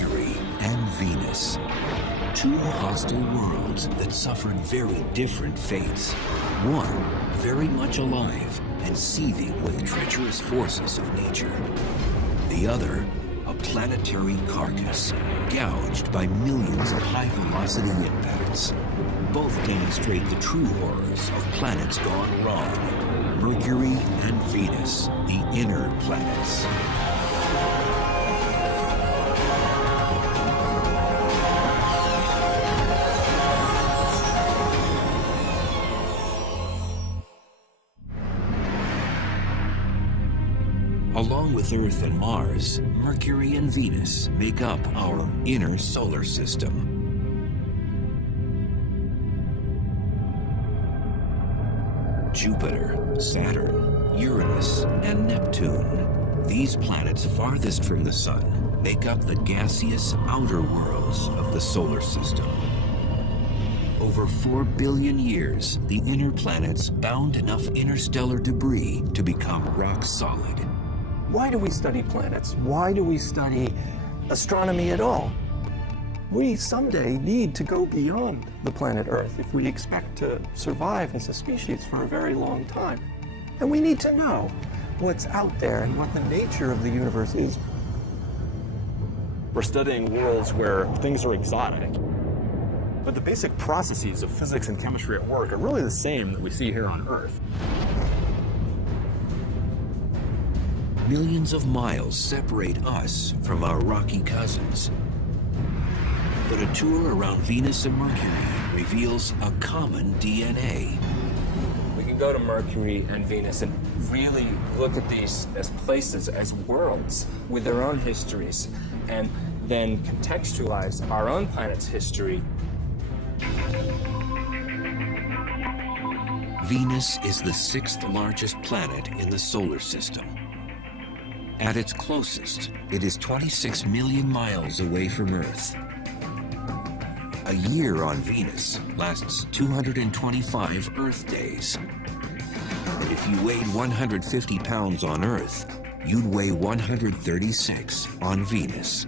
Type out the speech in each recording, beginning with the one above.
Mercury and Venus. Two hostile worlds that suffered very different fates. One, very much alive and seething with treacherous forces of nature. The other, a planetary carcass, gouged by millions of high-velocity impacts. Both demonstrate the true horrors of planets gone wrong. Mercury and Venus, the inner planets. Along with Earth and Mars, Mercury and Venus make up our inner solar system. Jupiter, Saturn, Uranus, and Neptune. These planets farthest from the Sun make up the gaseous outer worlds of the solar system. Over 4 billion years, the inner planets bound enough interstellar debris to become rock solid. Why do we study planets? Why do we study astronomy at all? We someday need to go beyond the planet Earth if we expect to survive as a species for a very long time. And we need to know what's out there and what the nature of the universe is. We're studying worlds where things are exotic, but the basic processes of physics and chemistry at work are really the same that we see here on Earth. Millions of miles separate us from our rocky cousins. But a tour around Venus and Mercury reveals a common DNA. We can go to Mercury and Venus and really look at these as places, as worlds with their own histories, and then contextualize our own planet's history. Venus is the 6th largest planet in the solar system. At its closest, it is 26 million miles away from Earth. A year on Venus lasts 225 Earth days. And if you weighed 150 pounds on Earth, you'd weigh 136 on Venus.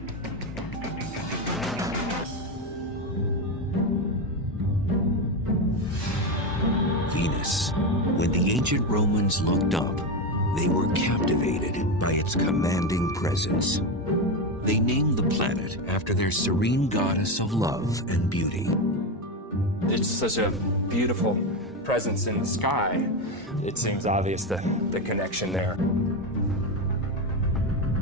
Venus. When the ancient Romans looked up, they were captivated by its commanding presence. They named the planet after their serene goddess of love and beauty. It's such a beautiful presence in the sky. It seems obvious the connection there.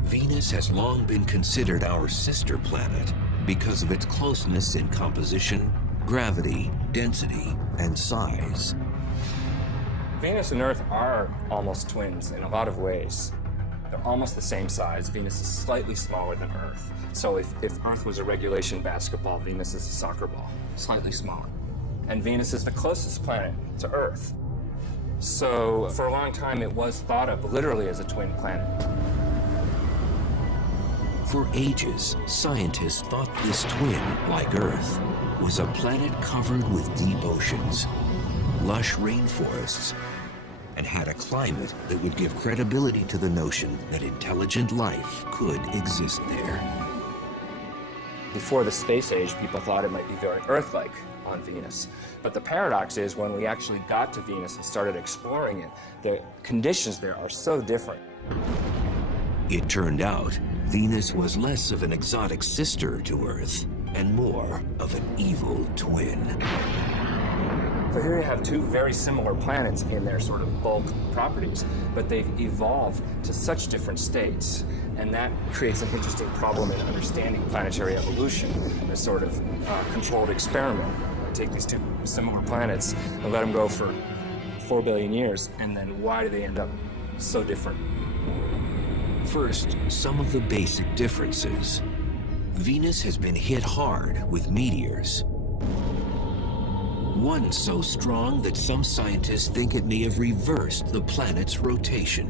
Venus has long been considered our sister planet because of its closeness in composition, gravity, density, and size. Venus and Earth are almost twins in a lot of ways. They're almost the same size. Venus is slightly smaller than Earth. So if Earth was a regulation basketball, Venus is a soccer ball, slightly smaller. And Venus is the closest planet to Earth. So for a long time, it was thought of literally as a twin planet. For ages, scientists thought this twin, like Earth, was a planet covered with deep oceans, lush rainforests, and had a climate that would give credibility to the notion that intelligent life could exist there. Before the space age, people thought it might be very Earth-like on Venus. But the paradox is when we actually got to Venus and started exploring it, the conditions there are so different. It turned out Venus was less of an exotic sister to Earth and more of an evil twin. So here you have two very similar planets in their sort of bulk properties, but they've evolved to such different states. And that creates an interesting problem in understanding planetary evolution, a sort of controlled experiment. I take these two similar planets and let them go for 4 billion years, and then why do they end up so different? First, some of the basic differences. Venus has been hit hard with meteors. One so strong that some scientists think it may have reversed the planet's rotation.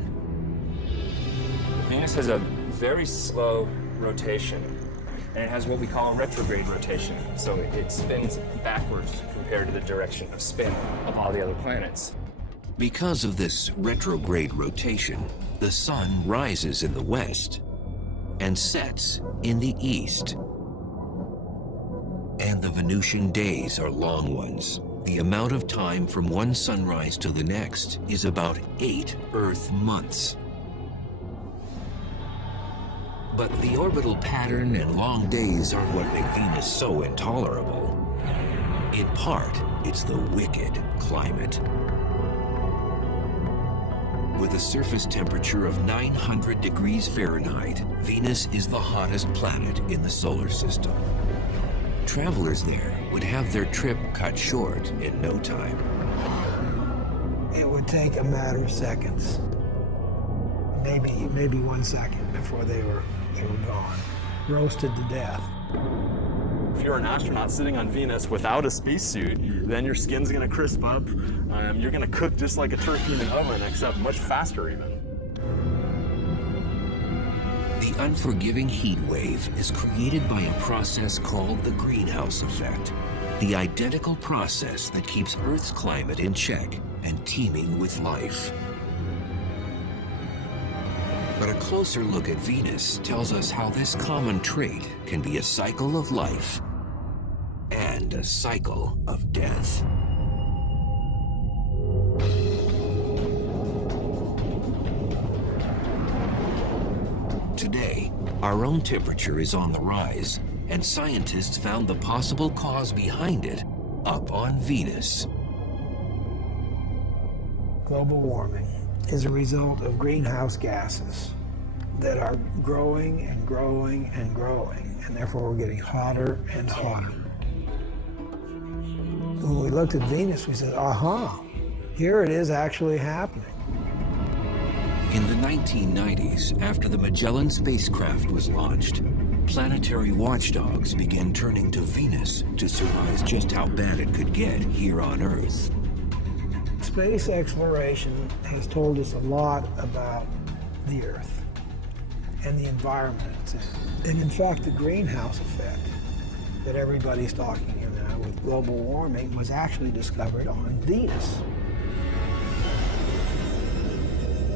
Venus has a very slow rotation, and it has what we call a retrograde rotation. So it spins backwards compared to the direction of spin of all the other planets. Because of this retrograde rotation, the sun rises in the west, and sets in the east. And the Venusian days are long ones. The amount of time from one sunrise to the next is about 8 Earth months. But the orbital pattern and long days aren't what make Venus so intolerable. In part, it's the wicked climate. With a surface temperature of 900 degrees Fahrenheit, Venus is the hottest planet in the solar system. Travelers there would have their trip cut short in no time. It would take a matter of seconds, maybe 1 second before they were gone, roasted to death. If you're an astronaut sitting on Venus without a spacesuit, then your skin's gonna crisp up. You're gonna cook just like a turkey in an oven, except much faster even. The unforgiving heat wave is created by a process called the greenhouse effect, the identical process that keeps Earth's climate in check and teeming with life. But a closer look at Venus tells us how this common trait can be a cycle of life and a cycle of death. Today, our own temperature is on the rise, and scientists found the possible cause behind it up on Venus. Global warming is a result of greenhouse gases that are growing and growing and growing, and therefore we're getting hotter and hotter. When we looked at Venus, we said, aha, here it is actually happening. In the 1990s, after the Magellan spacecraft was launched, planetary watchdogs began turning to Venus to surmise just how bad it could get here on Earth. Space exploration has told us a lot about the Earth and the environment it's in. And in fact, the greenhouse effect that everybody's talking about with global warming was actually discovered on Venus.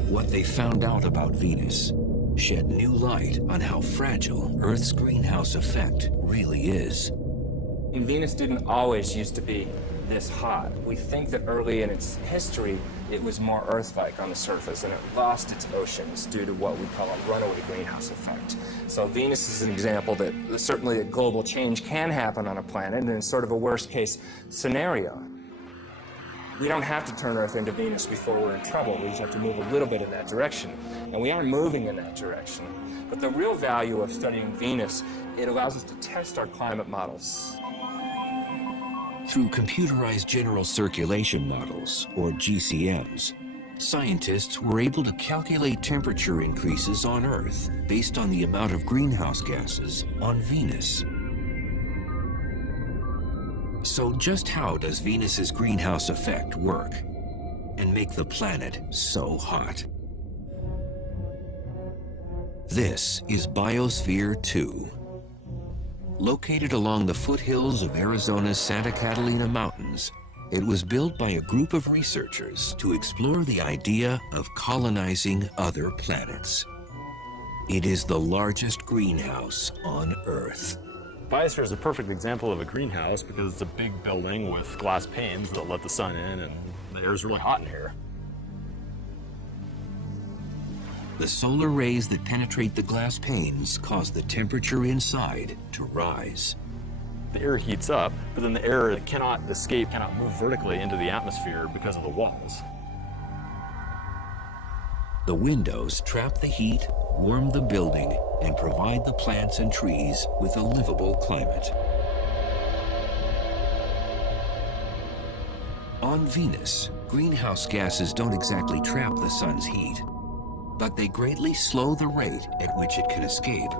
What they found out about Venus shed new light on how fragile Earth's greenhouse effect really is. And Venus didn't always used to be this hot. We think that early in its history, it was more Earth-like on the surface, and it lost its oceans due to what we call a runaway greenhouse effect. So Venus is an example that certainly a global change can happen on a planet, and it's sort of a worst-case scenario. We don't have to turn Earth into Venus before we're in trouble. We just have to move a little bit in that direction. And we are moving in that direction. But the real value of studying Venus, it allows us to test our climate models. Through computerized general circulation models, or GCMs, scientists were able to calculate temperature increases on Earth based on the amount of greenhouse gases on Venus. So just how does Venus's greenhouse effect work and make the planet so hot? This is Biosphere 2. Located along the foothills of Arizona's Santa Catalina Mountains, it was built by a group of researchers to explore the idea of colonizing other planets. It is the largest greenhouse on Earth. Biosphere is a perfect example of a greenhouse because it's a big building with glass panes that let the sun in, and the air is really hot in here. The solar rays that penetrate the glass panes cause the temperature inside to rise. The air heats up, but then the air cannot escape, cannot move vertically into the atmosphere because of the walls. The windows trap the heat, warm the building, and provide the plants and trees with a livable climate. On Venus, greenhouse gases don't exactly trap the sun's heat, but they greatly slow the rate at which it can escape.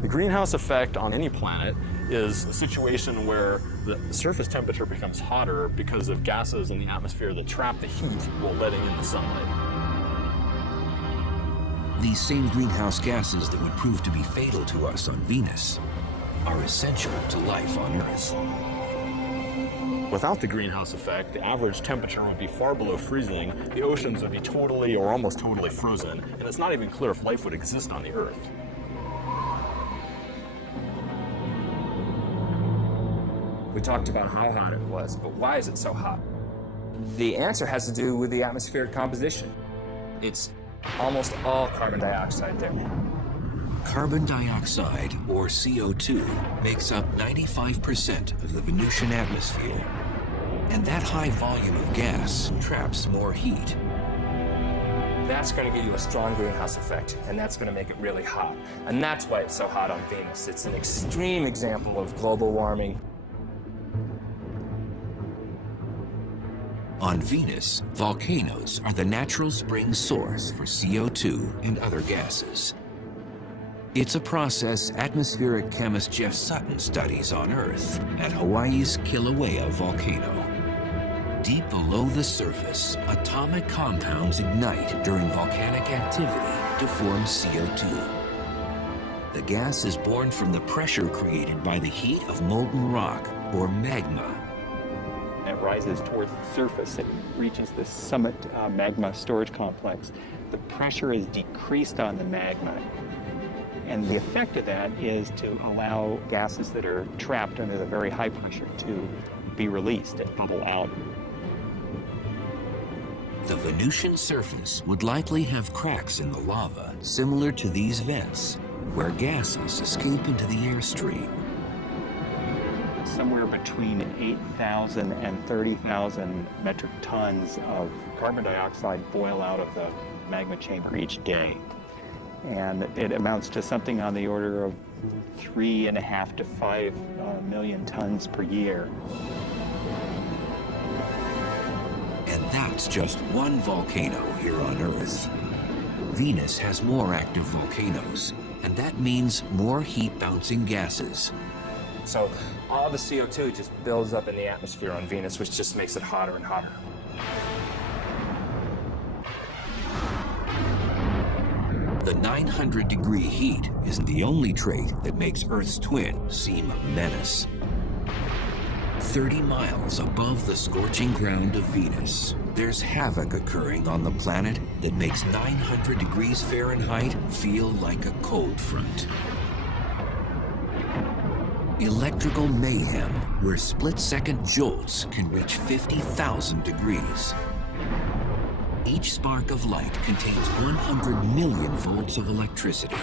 The greenhouse effect on any planet is a situation where the surface temperature becomes hotter because of gases in the atmosphere that trap the heat while letting in the sunlight. These same greenhouse gases that would prove to be fatal to us on Venus are essential to life on Earth. Without the greenhouse effect, the average temperature would be far below freezing, the oceans would be totally or almost totally frozen, and it's not even clear if life would exist on the Earth. We talked about how hot it was, but why is it so hot? The answer has to do with the atmospheric composition. It's almost all carbon dioxide there. Carbon dioxide, or CO2, makes up 95% of the Venusian atmosphere. And that high volume of gas traps more heat. That's going to give you a strong greenhouse effect, and that's going to make it really hot. And that's why it's so hot on Venus. It's an extreme example of global warming. On Venus, volcanoes are the natural spring source for CO2 and other gases. It's a process atmospheric chemist Jeff Sutton studies on Earth at Hawaii's Kilauea volcano. Deep below the surface, atomic compounds ignite during volcanic activity to form CO2. The gas is born from the pressure created by the heat of molten rock, or magma. It rises towards the surface. It reaches the summit magma storage complex. The pressure is decreased on the magma. And the effect of that is to allow gases that are trapped under the very high pressure to be released and bubble out. The Venusian surface would likely have cracks in the lava, similar to these vents, where gases escape into the airstream. Somewhere between 8,000 and 30,000 metric tons of carbon dioxide boil out of the magma chamber each day. And it amounts to something on the order of 3.5 to 5 million tons per year. And that's just one volcano here on Earth. Venus has more active volcanoes, and that means more heat-bouncing gases. So all the CO2 just builds up in the atmosphere on Venus, which just makes it hotter and hotter. The 900-degree heat isn't the only trait that makes Earth's twin seem a menace. 30 miles above the scorching ground of Venus, there's havoc occurring on the planet that makes 900 degrees Fahrenheit feel like a cold front. Electrical mayhem, where split-second jolts can reach 50,000 degrees. Each spark of light contains 100 million volts of electricity.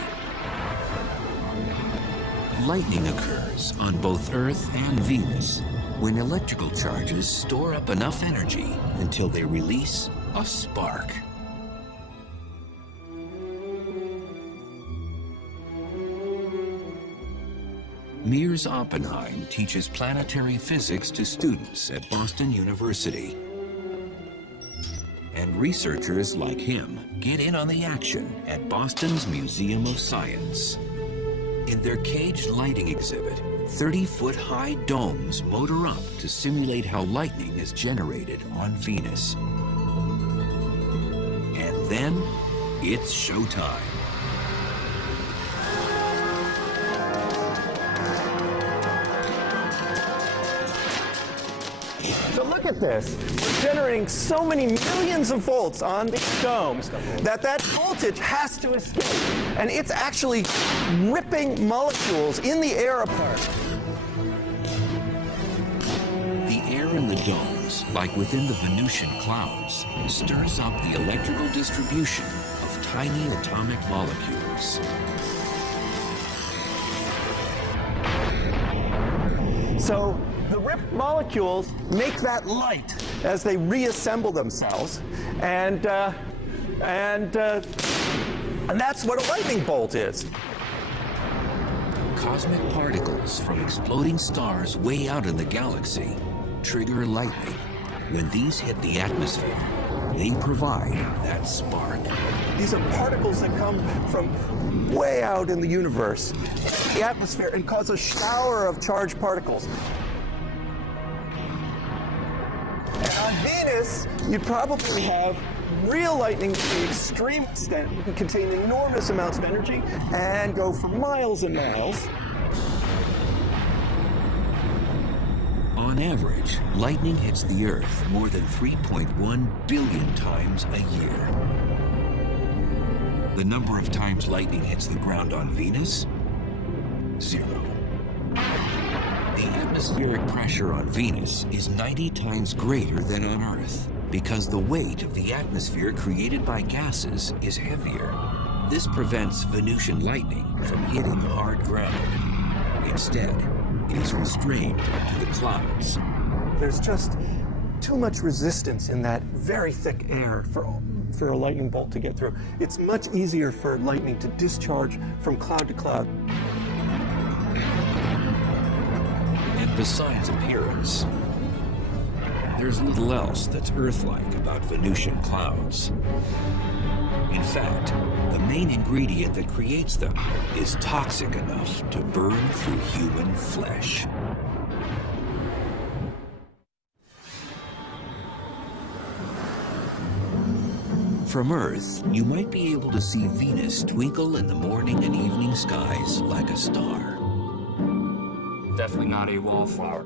Lightning occurs on both Earth and Venus when electrical charges store up enough energy until they release a spark. Mears Oppenheim teaches planetary physics to students at Boston University. And researchers like him get in on the action at Boston's Museum of Science. In their caged lighting exhibit, 30-foot-high domes motor up to simulate how lightning is generated on Venus. And then, it's showtime. So look at this. We're generating so many millions of volts on these domes that voltage has to escape. And it's actually ripping molecules in the air apart. The air in the domes, like within the Venusian clouds, stirs up the electrical distribution of tiny atomic molecules. So the ripped molecules make that light as they reassemble themselves, and that's what a lightning bolt is. Cosmic particles from exploding stars way out in the galaxy trigger lightning. When these hit the atmosphere, they provide that spark. These are particles that come from way out in the universe, the atmosphere, and cause a shower of charged particles. And on Venus, you'd probably have real lightning to the extreme extent. It can contain enormous amounts of energy and go for miles and miles. On On average, lightning hits the Earth more than 3.1 billion times a year. The number of times lightning hits the ground on Venus? 0. The atmospheric pressure on Venus is 90 times greater than on Earth because the weight of the atmosphere created by gases is heavier. This prevents Venusian lightning from hitting hard ground. Instead, it is restrained to the clouds. There's just too much resistance in that very thick air for a lightning bolt to get through. It's much easier for lightning to discharge from cloud to cloud. And besides appearance, there's little else that's Earth-like about Venusian clouds. In fact, the main ingredient that creates them is toxic enough to burn through human flesh. From Earth, you might be able to see Venus twinkle in the morning and evening skies like a star. Definitely not a wallflower.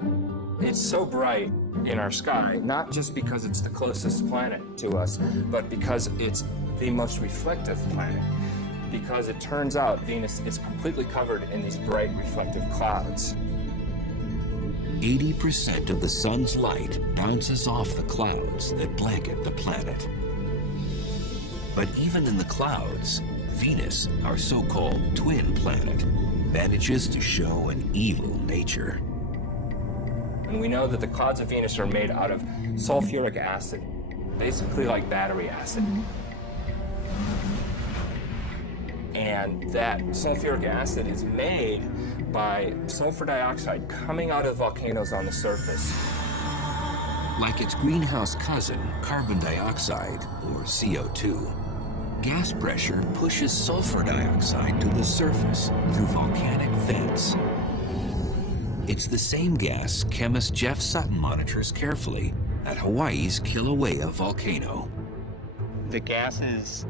It's so bright in our sky, not just because it's the closest planet to us, but because it's the most reflective planet. Because it turns out Venus is completely covered in these bright reflective clouds. 80% of the sun's light bounces off the clouds that blanket the planet. But even in the clouds, Venus, our so-called twin planet, manages to show an evil nature. And we know that the clouds of Venus are made out of sulfuric acid, basically like battery acid. And that sulfuric acid is made by sulfur dioxide coming out of volcanoes on the surface. Like its greenhouse cousin, carbon dioxide, or CO2, gas pressure pushes sulfur dioxide to the surface through volcanic vents. It's the same gas chemist Jeff Sutton monitors carefully at Hawaii's Kilauea volcano. The gases,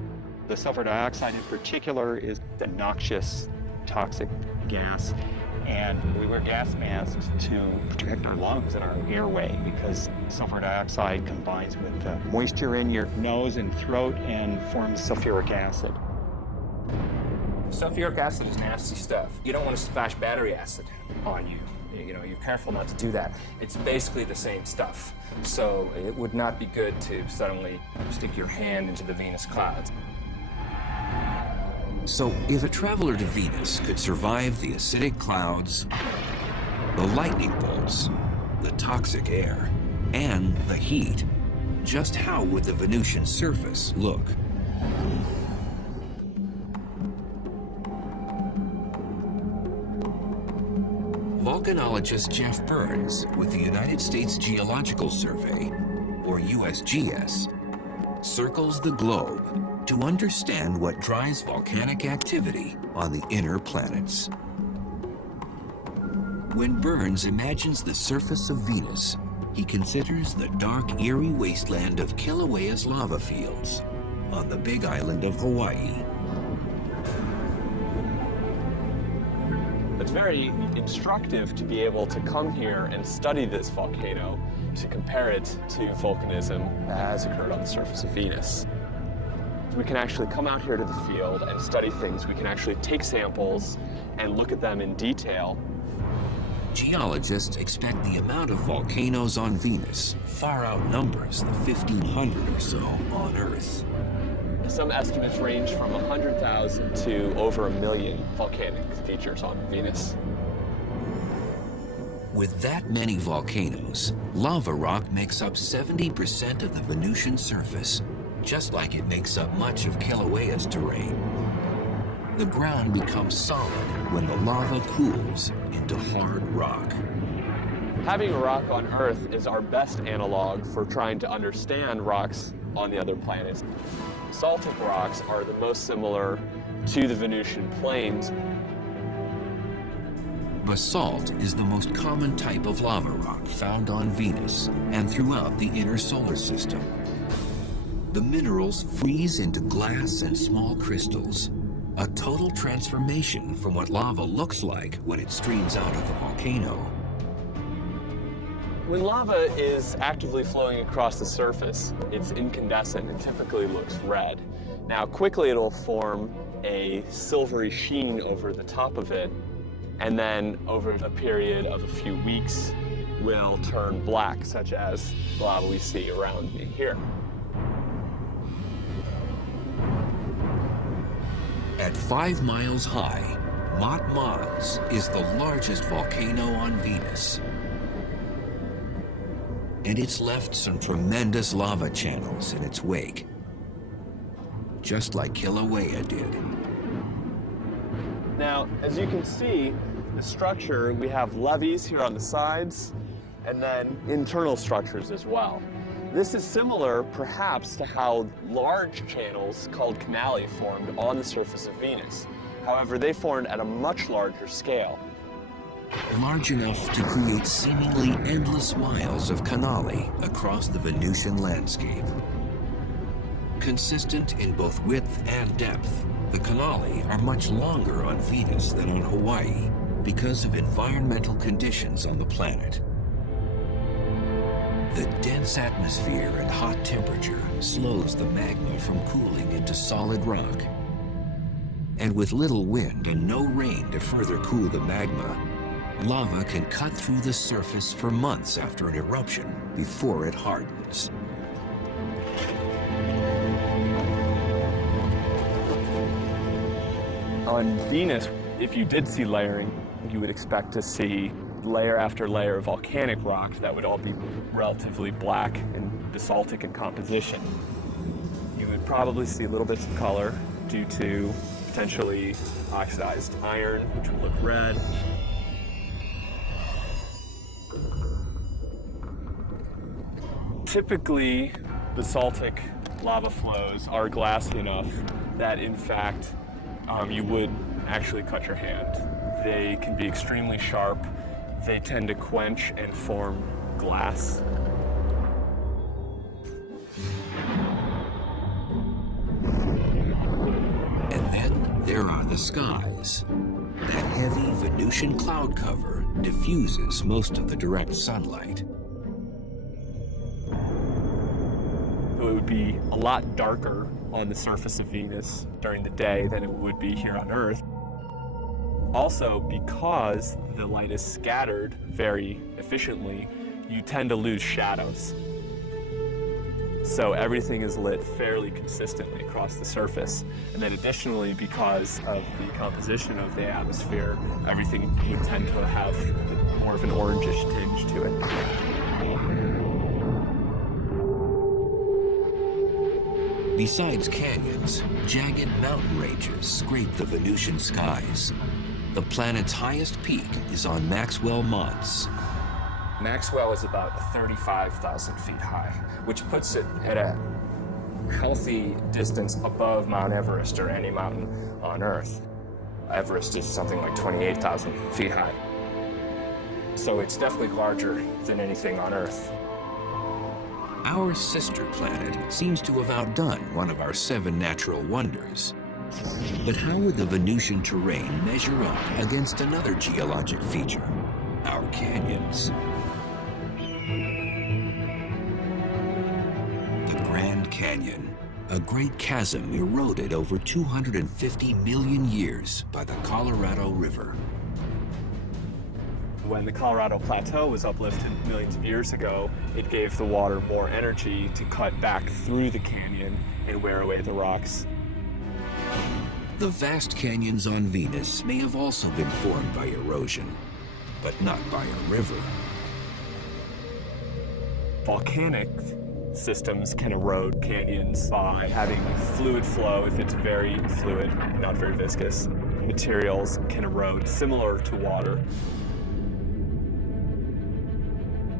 the sulfur dioxide in particular, is a noxious, toxic gas. And we wear gas masks to protect our lungs and our airway because sulfur dioxide combines with the moisture in your nose and throat and forms sulfuric acid. Sulfuric acid is nasty stuff. You don't want to splash battery acid on you. You know, you're careful not to do that. It's basically the same stuff. So it would not be good to suddenly stick your hand into the Venus clouds. So if a traveler to Venus could survive the acidic clouds, the lightning bolts, the toxic air, and the heat, just how would the Venusian surface look? Volcanologist Jeff Burns with the United States Geological Survey, or USGS, circles the globe to understand what drives volcanic activity on the inner planets. When Burns imagines the surface of Venus, he considers the dark, eerie wasteland of Kilauea's lava fields on the big island of Hawaii. It's very instructive to be able to come here and study this volcano to compare it to volcanism that has occurred on the surface of Venus. We can actually come out here to the field and study things. We can actually take samples and look at them in detail. Geologists expect the amount of volcanoes on Venus far outnumbers the 1,500 or so on Earth. Some estimates range from 100,000 to over 1 million volcanic features on Venus. With that many volcanoes, lava rock makes up 70% of the Venusian surface, just like it makes up much of Kilauea's terrain. The ground becomes solid when the lava cools into hard rock. Having a rock on Earth is our best analog for trying to understand rocks on the other planets. Basaltic rocks are the most similar to the Venusian plains. Basalt is the most common type of lava rock found on Venus and throughout the inner solar system. The minerals freeze into glass and small crystals, a total transformation from what lava looks like when it streams out of the volcano. When lava is actively flowing across the surface, it's incandescent and typically looks red. Now, quickly it'll form a silvery sheen over the top of it, and then over a period of a few weeks will turn black, such as the lava we see around me here. At 5 miles high, Mont Mons is the largest volcano on Venus. And it's left some tremendous lava channels in its wake, just like Kilauea did. Now, as you can see, the structure, we have levees here on the sides, and then internal structures as well. This is similar, perhaps, to how large channels called canali formed on the surface of Venus. However, they formed at a much larger scale. Large enough to create seemingly endless miles of canali across the Venusian landscape. Consistent in both width and depth, the canali are much longer on Venus than on Hawaii because of environmental conditions on the planet. The dense atmosphere and hot temperature slows the magma from cooling into solid rock. And with little wind and no rain to further cool the magma, lava can cut through the surface for months after an eruption before it hardens. On Venus, if you did see layering, you would expect to see layer after layer of volcanic rock that would all be relatively black and basaltic in composition. You would probably see little bits of color due to potentially oxidized iron, which would look red. Typically, basaltic lava flows are glassy enough that, in fact, you would actually cut your hand. They can be extremely sharp. They tend to quench and form glass. And then there are the skies. That heavy Venusian cloud cover diffuses most of the direct sunlight. It would be a lot darker on the surface of Venus during the day than it would be here on Earth. Also, because the light is scattered very efficiently, you tend to lose shadows. So everything is lit fairly consistently across the surface. And then additionally, because of the composition of the atmosphere, everything would tend to have more of an orangish tinge to it. Besides canyons, jagged mountain ranges scrape the Venusian skies. The planet's highest peak is on Maxwell Mons. Maxwell is about 35,000 feet high, which puts it at a healthy distance above Mount Everest or any mountain on Earth. Everest is something like 28,000 feet high. So it's definitely larger than anything on Earth. Our sister planet seems to have outdone one of our 7 natural wonders. But how would the Venusian terrain measure up against another geologic feature, our canyons? The Grand Canyon, a great chasm eroded over 250 million years by the Colorado River. When the Colorado Plateau was uplifted millions of years ago, it gave the water more energy to cut back through the canyon and wear away the rocks. The vast canyons on Venus may have also been formed by erosion, but not by a river. Volcanic systems can erode canyons by having fluid flow if it's very fluid, not very viscous. Materials can erode similar to water.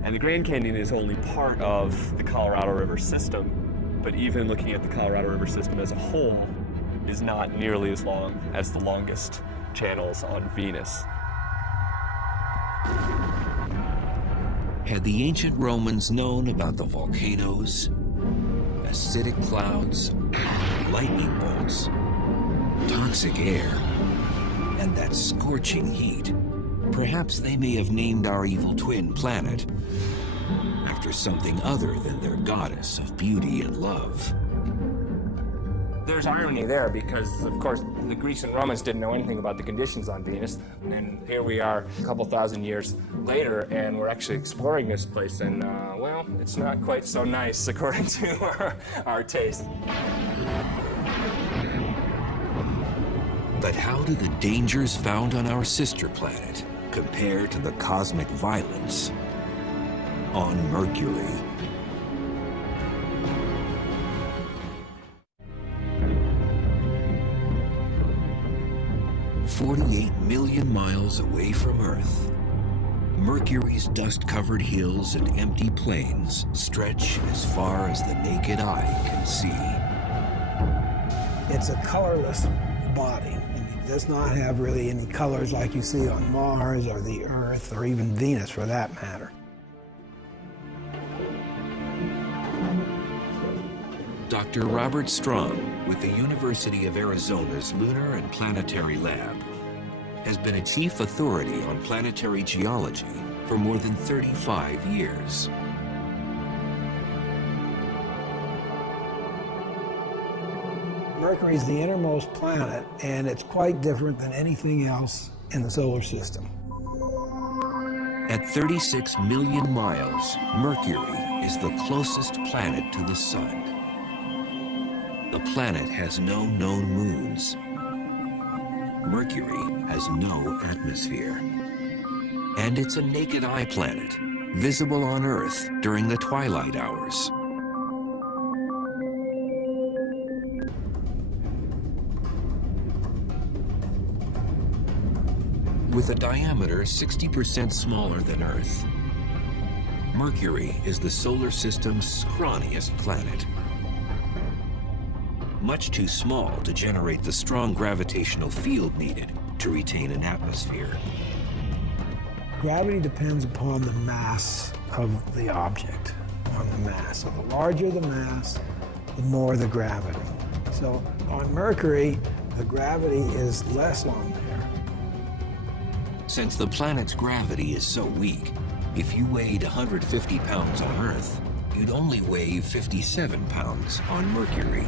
And the Grand Canyon is only part of the Colorado River system, but even looking at the Colorado River system as a whole is not nearly as long as the longest channels on Venus. Had the ancient Romans known about the volcanoes, acidic clouds, lightning bolts, toxic air, and that scorching heat, perhaps they may have named our evil twin planet after something other than their goddess of beauty and love. There's irony there because, of course, the Greeks and Romans didn't know anything about the conditions on Venus, and here we are a couple thousand years later, and we're actually exploring this place, and, well, it's not quite so nice according to our taste. But how do the dangers found on our sister planet compare to the cosmic violence on Mercury? "48 million miles away from Earth, Mercury's dust-covered hills and empty plains stretch as far as the naked eye can see." It's a colorless body. It does not have really any colors like you see on Mars or the Earth or even Venus for that matter. Dr. Robert Strong with the University of Arizona's Lunar and Planetary Lab has been a chief authority on planetary geology for more than 35 years. Mercury is the innermost planet, and it's quite different than anything else in the solar system. At 36 million miles, Mercury is the closest planet to the Sun. The planet has no known moons. Mercury has no atmosphere. And it's a naked eye planet, visible on Earth during the twilight hours. With a diameter 60% smaller than Earth, Mercury is the solar system's scrawniest planet. Much too small to generate the strong gravitational field needed to retain an atmosphere. Gravity depends upon the mass of the object, on the mass. So the larger the mass, the more the gravity. So on Mercury, the gravity is less on there. Since the planet's gravity is so weak, if you weighed 150 pounds on Earth, you'd only weigh 57 pounds on Mercury.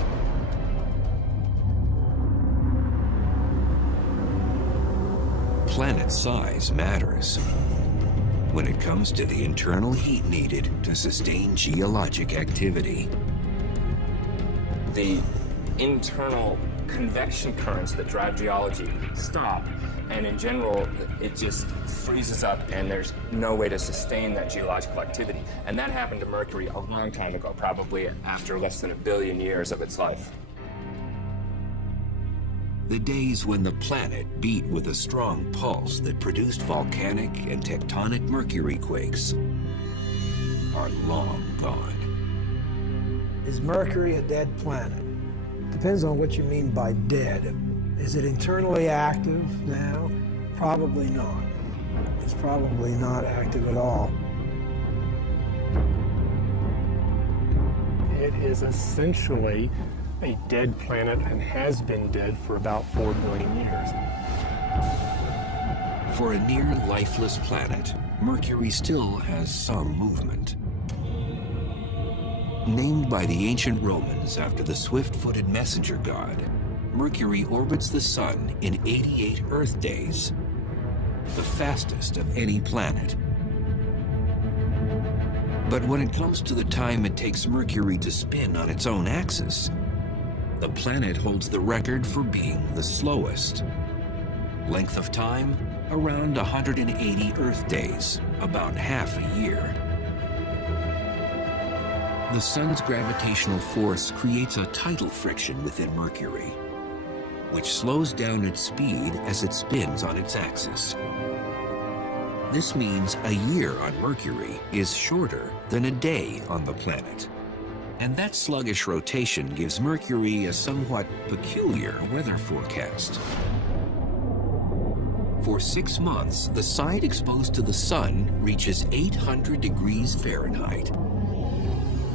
Planet size matters when it comes to the internal heat needed to sustain geologic activity. The internal convection currents that drive geology stop, and in general, it just freezes up and there's no way to sustain that geological activity. And that happened to Mercury a long time ago, probably after less than 1 billion years of its life. The days when the planet beat with a strong pulse that produced volcanic and tectonic Mercury quakes are long gone. Is Mercury a dead planet? Depends on what you mean by dead. Is it internally active now? Probably not. It's probably not active at all. It is essentially a dead planet and has been dead for about 4 billion years. For a near lifeless planet, Mercury still has some movement. Named by the ancient Romans after the swift-footed messenger god, Mercury orbits the Sun in 88 Earth days, the fastest of any planet. But when it comes to the time it takes Mercury to spin on its own axis, the planet holds the record for being the slowest. Length of time, around 180 Earth days, about half a year. The Sun's gravitational force creates a tidal friction within Mercury, which slows down its speed as it spins on its axis. This means a year on Mercury is shorter than a day on the planet. And that sluggish rotation gives Mercury a somewhat peculiar weather forecast. For 6 months, the side exposed to the Sun reaches 800 degrees Fahrenheit.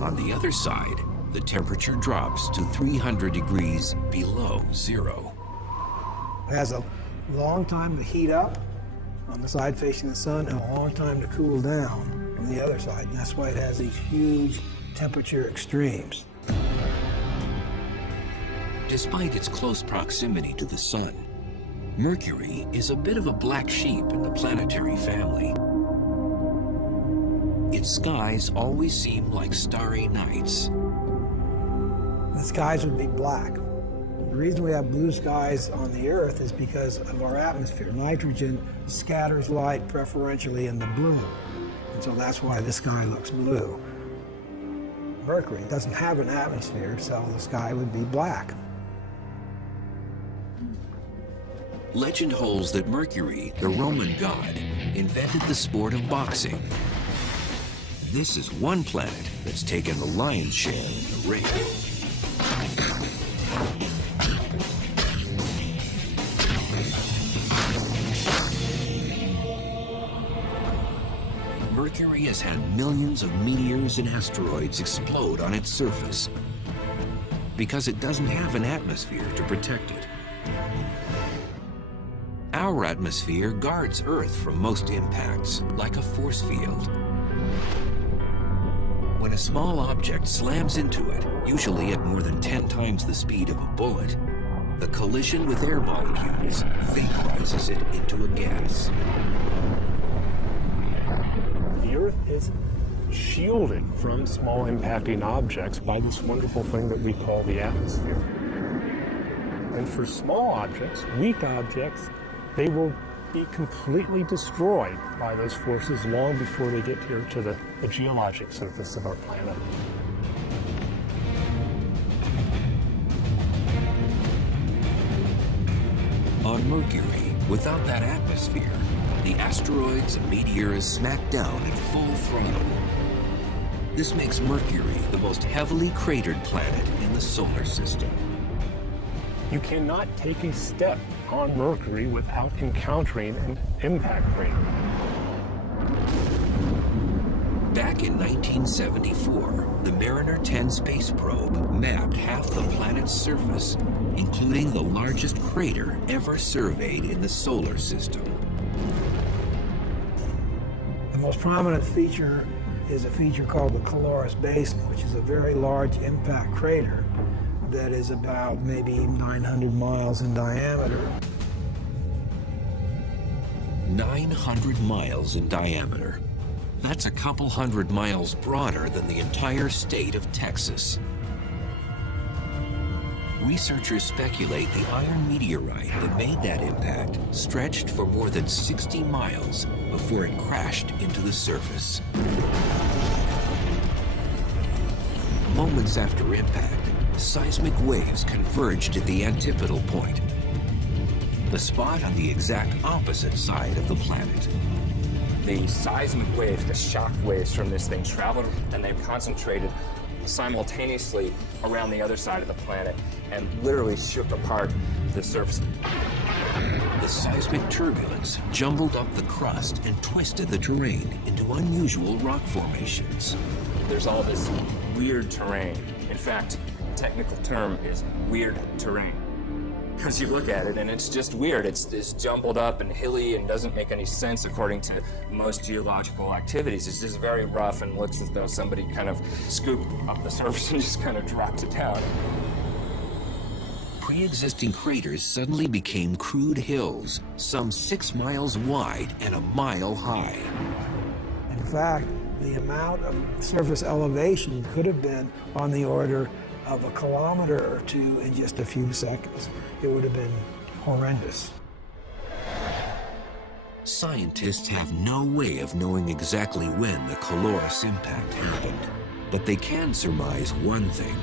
On the other side, the temperature drops to 300 degrees below zero. It has a long time to heat up on the side facing the Sun and a long time to cool down from the other side. And that's why it has these huge temperature extremes. Despite its close proximity to the Sun, Mercury is a bit of a black sheep in the planetary family. Its skies always seem like starry nights. The skies would be black. The reason we have blue skies on the Earth is because of our atmosphere. Nitrogen scatters light preferentially in the blue, and so that's why the sky looks blue. Mercury doesn't have an atmosphere, so the sky would be black. Legend holds that Mercury, the Roman god, invented the sport of boxing. This is one planet that's taken the lion's share of the race. Mercury has had millions of meteors and asteroids explode on its surface because it doesn't have an atmosphere to protect it. Our atmosphere guards Earth from most impacts, like a force field. When a small object slams into it, usually at more than 10 times the speed of a bullet, the collision with air molecules vaporizes it into a gas. The Earth is shielded from small impacting objects by this wonderful thing that we call the atmosphere. And for small objects, weak objects, they will be completely destroyed by those forces long before they get here to the geologic surface of our planet. On Mercury, without that atmosphere, the asteroids and meteors smack down at full throttle. This makes Mercury the most heavily cratered planet in the solar system. You cannot take a step on Mercury without encountering an impact crater. Back in 1974, the Mariner 10 space probe mapped half the planet's surface, including the largest crater ever surveyed in the solar system. The most prominent feature is a feature called the Caloris Basin, which is a very large impact crater that is about maybe 900 miles in diameter. 900 miles in diameter. That's a couple hundred miles broader than the entire state of Texas. Researchers speculate the iron meteorite that made that impact stretched for more than 60 miles before it crashed into the surface. Moments after impact, seismic waves converged at the antipodal point, the spot on the exact opposite side of the planet. The seismic waves, the shock waves from this thing traveled, and they've concentrated simultaneously around the other side of the planet and literally shook apart the surface. The seismic turbulence jumbled up the crust and twisted the terrain into unusual rock formations. There's all this weird terrain. In fact, the technical term is weird terrain. Because you look at it and it's just weird. It's jumbled up and hilly and doesn't make any sense according to most geological activities. It's just very rough and looks as though somebody kind of scooped up the surface and just kind of dropped it down. Pre-existing craters suddenly became crude hills, some 6 miles wide and a mile high. In fact, the amount of surface elevation could have been on the order of a kilometer or two in just a few seconds. It would have been horrendous. Scientists have no way of knowing exactly when the Caloris impact happened, but they can surmise one thing.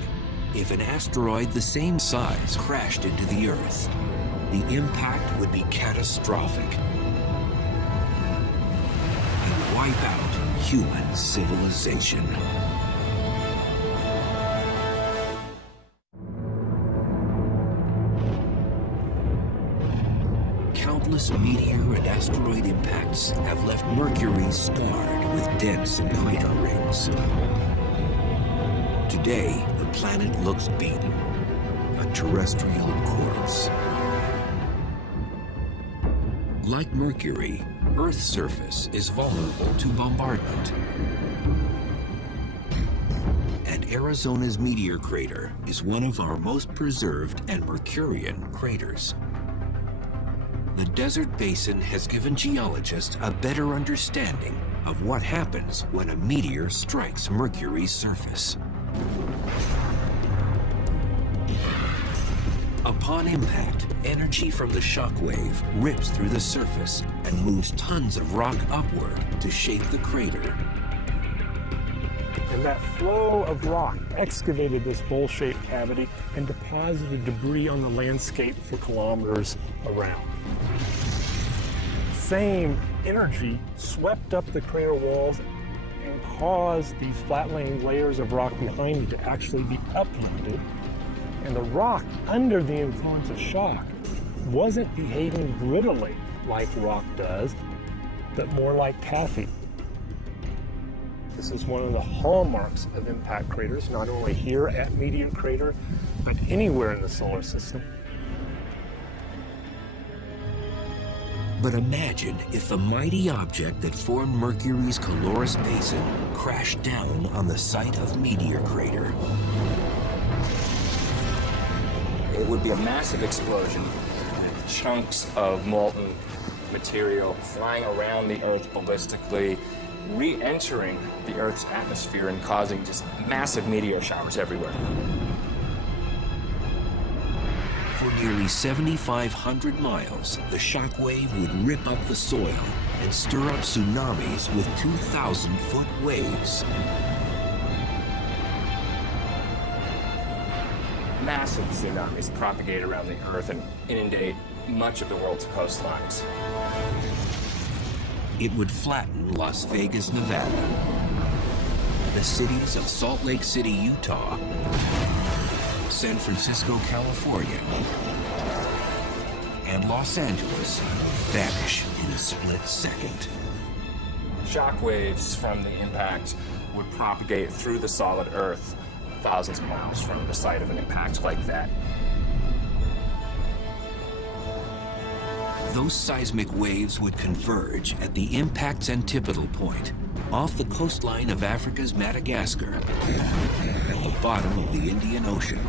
If an asteroid the same size crashed into the Earth, the impact would be catastrophic and wipe out human civilization. Countless meteor and asteroid impacts have left Mercury starred with dense and icy rings. Today, the planet looks beaten, a terrestrial corpse. Like Mercury, Earth's surface is vulnerable to bombardment. And Arizona's meteor crater is one of our most preserved and Mercurian craters. The desert basin has given geologists a better understanding of what happens when a meteor strikes Mercury's surface. Upon impact, energy from the shock wave rips through the surface and moves tons of rock upward to shape the crater. And that flow of rock excavated this bowl-shaped cavity and deposited debris on the landscape for kilometers around. Same energy swept up the crater walls and caused these flat-laying layers of rock behind it to actually be uplifted. And the rock, under the influence of shock, wasn't behaving grittily like rock does, but more like taffy. This is one of the hallmarks of impact craters, not only here at Meteor Crater, but anywhere in the solar system. But imagine if the mighty object that formed Mercury's Calorus Basin crashed down on the site of Meteor Crater. It would be a massive explosion. Chunks of molten material flying around the Earth ballistically, re-entering the Earth's atmosphere and causing just massive meteor showers everywhere. For nearly 7,500 miles, the shock wave would rip up the soil and stir up tsunamis with 2,000-foot waves. Massive tsunamis propagate around the Earth and inundate much of the world's coastlines. It would flatten Las Vegas, Nevada, the cities of Salt Lake City, Utah, San Francisco, California, and Los Angeles vanish in a split second. Shock waves from the impact would propagate through the solid Earth thousands of miles from the site of an impact like that. Those seismic waves would converge at the impact's antipodal point, off the coastline of Africa's Madagascar, at the bottom of the Indian Ocean.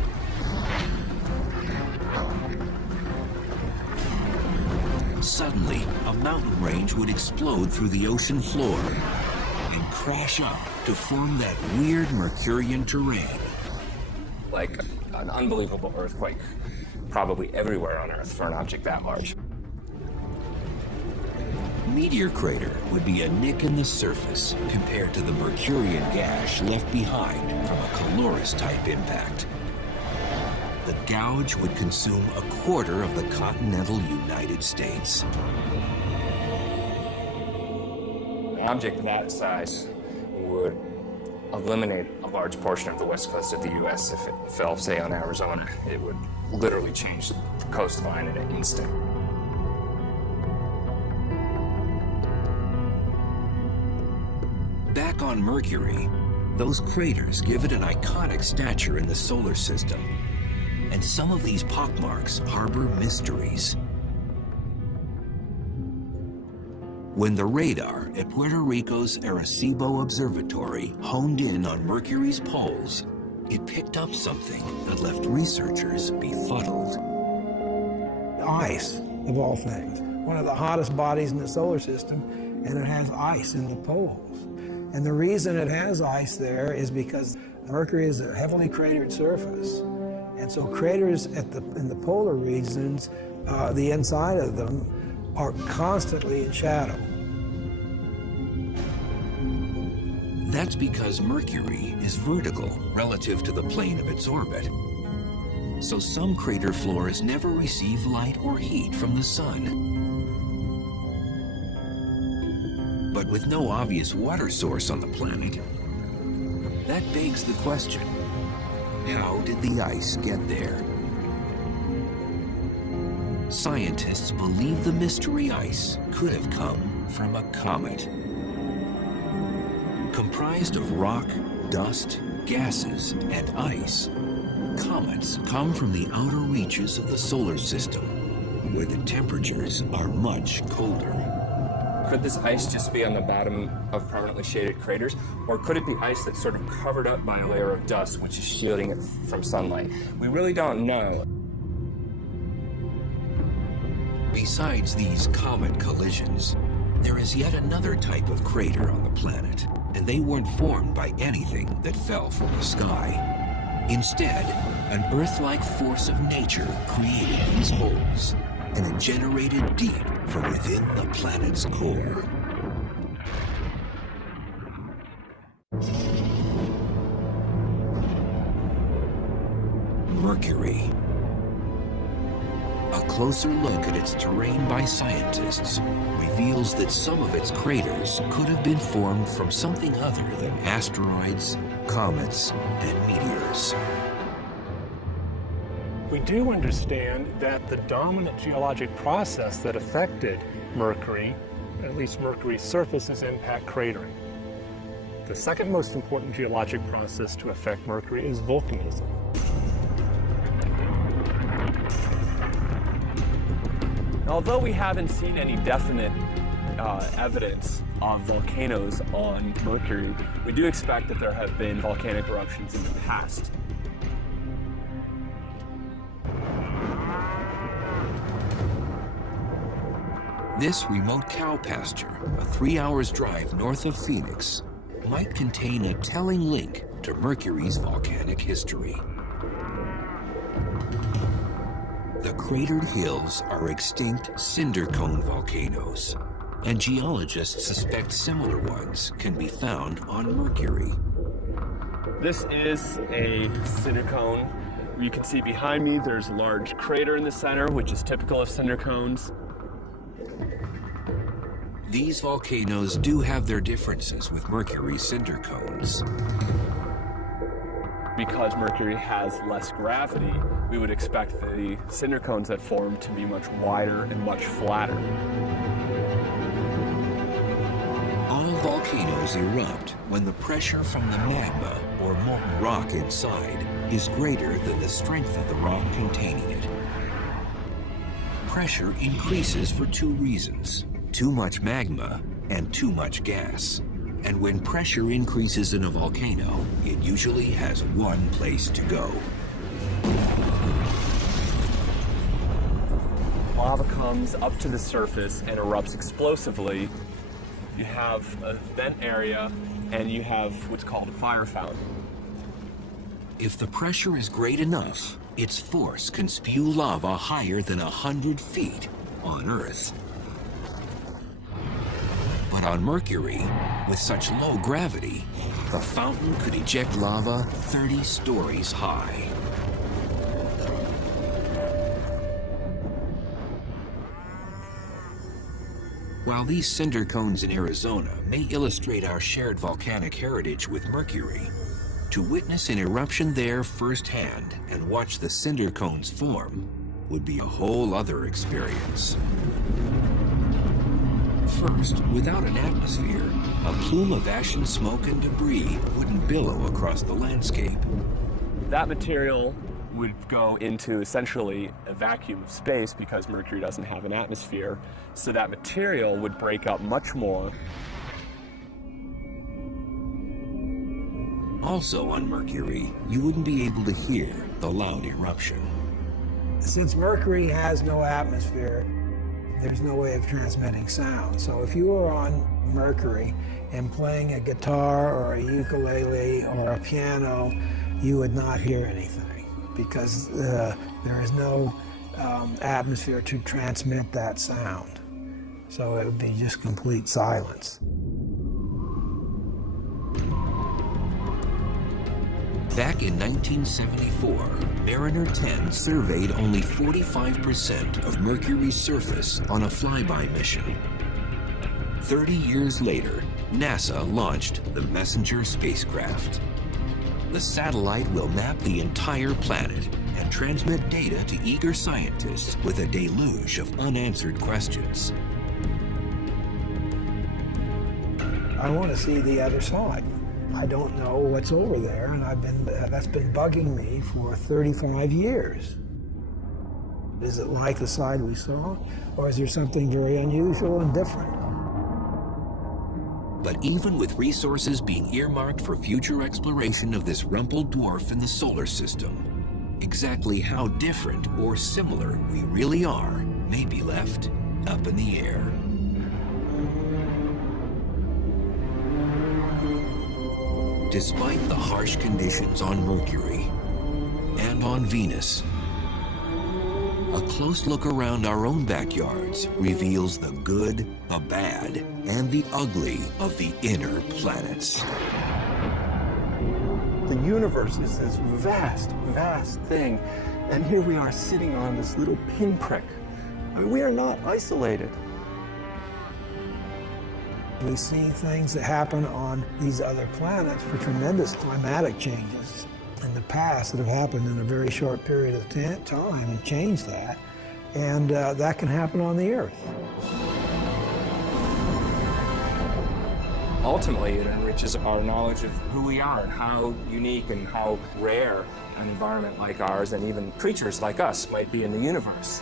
Suddenly, a mountain range would explode through the ocean floor and crash up to form that weird Mercurian terrain. Like an unbelievable earthquake, probably everywhere on Earth for an object that large. Meteor Crater would be a nick in the surface compared to the Mercurian gash left behind from a Calorus-type impact. The gouge would consume a quarter of the continental United States. An object that size would eliminate a large portion of the west coast of the U.S. If it fell, say, on Arizona. It would literally change the coastline in an instant. Back on Mercury, those craters give it an iconic stature in the solar system. And some of these pockmarks harbor mysteries. When the radar at Puerto Rico's Arecibo Observatory honed in on Mercury's poles, it picked up something that left researchers befuddled. Ice, of all things. One of the hottest bodies in the solar system, and it has ice in the poles. And the reason it has ice there is because Mercury is a heavily cratered surface. And so craters in the polar regions, the inside of them, are constantly in shadow. That's because Mercury is vertical relative to the plane of its orbit. So some crater floors never receive light or heat from the sun. But with no obvious water source on the planet, that begs the question, how did the ice get there? Scientists believe the mystery ice could have come from a comet. Comprised of rock, dust, gases, and ice, comets come from the outer reaches of the solar system. where the temperatures are much colder. Could this ice just be on the bottom of permanently shaded craters? Or could it be ice that's sort of covered up by a layer of dust which is shielding it from sunlight? We really don't know. Besides these comet collisions, there is yet another type of crater on the planet, and they weren't formed by anything that fell from the sky. Instead, an Earth-like force of nature created these holes, and it generated deep from within the planet's core. Mercury. A closer look at its terrain by scientists reveals that some of its craters could have been formed from something other than asteroids, comets, and meteors. We do understand that the dominant geologic process that affected Mercury, at least Mercury's surface, is impact cratering. The second most important geologic process to affect Mercury is volcanism. Although we haven't seen any definite evidence of volcanoes on Mercury, we do expect that there have been volcanic eruptions in the past. This remote cow pasture, a 3 hours drive north of Phoenix, might contain a telling link to Mercury's volcanic history. The cratered hills are extinct cinder cone volcanoes, and geologists suspect similar ones can be found on Mercury. This is a cinder cone. You can see behind me there's a large crater in the center, which is typical of cinder cones. These volcanoes do have their differences with Mercury's cinder cones. Because Mercury has less gravity, we would expect the cinder cones that form to be much wider and much flatter. All volcanoes erupt when the pressure from the magma or molten rock inside is greater than the strength of the rock containing it. Pressure increases for two reasons: too much magma and too much gas. And when pressure increases in a volcano, it usually has one place to go. Lava comes up to the surface and erupts explosively. You have a vent area and you have what's called a fire fountain. If the pressure is great enough, its force can spew lava higher than 100 feet on Earth. But on Mercury, with such low gravity, the fountain could eject lava 30 stories high. While these cinder cones in Arizona may illustrate our shared volcanic heritage with Mercury, to witness an eruption there firsthand and watch the cinder cones form would be a whole other experience. First, without an atmosphere, a plume of ash and smoke and debris wouldn't billow across the landscape. That material would go into essentially a vacuum of space because Mercury doesn't have an atmosphere, so that material would break up much more. Also on Mercury, you wouldn't be able to hear the loud eruption. Since Mercury has no atmosphere, there's no way of transmitting sound. So if you were on Mercury and playing a guitar or a ukulele or a piano, you would not hear anything because there is no atmosphere to transmit that sound. So it would be just complete silence. Back in 1974, Mariner 10 surveyed only 45% of Mercury's surface on a flyby mission. 30 years later, NASA launched the Messenger spacecraft. The satellite will map the entire planet and transmit data to eager scientists with a deluge of unanswered questions. I want to see the other side. I don't know what's over there, and that's been bugging me for 35 years. Is it like the side we saw, or is there something very unusual and different? But even with resources being earmarked for future exploration of this rumpled dwarf in the solar system, exactly how different or similar we really are may be left up in the air. Despite the harsh conditions on Mercury and on Venus, a close look around our own backyards reveals the good, the bad, and the ugly of the inner planets. The universe is this vast, vast thing, and here we are sitting on this little pinprick. I mean, we are not isolated. We see things that happen on these other planets for tremendous climatic changes in the past that have happened in a very short period of time and changed that. And that can happen on the Earth. Ultimately, it enriches our knowledge of who we are and how unique and how rare an environment like ours and even creatures like us might be in the universe.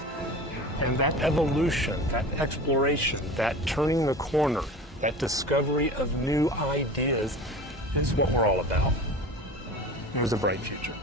And that evolution, that exploration, that turning the corner, that discovery of new ideas is what we're all about. There's a bright future.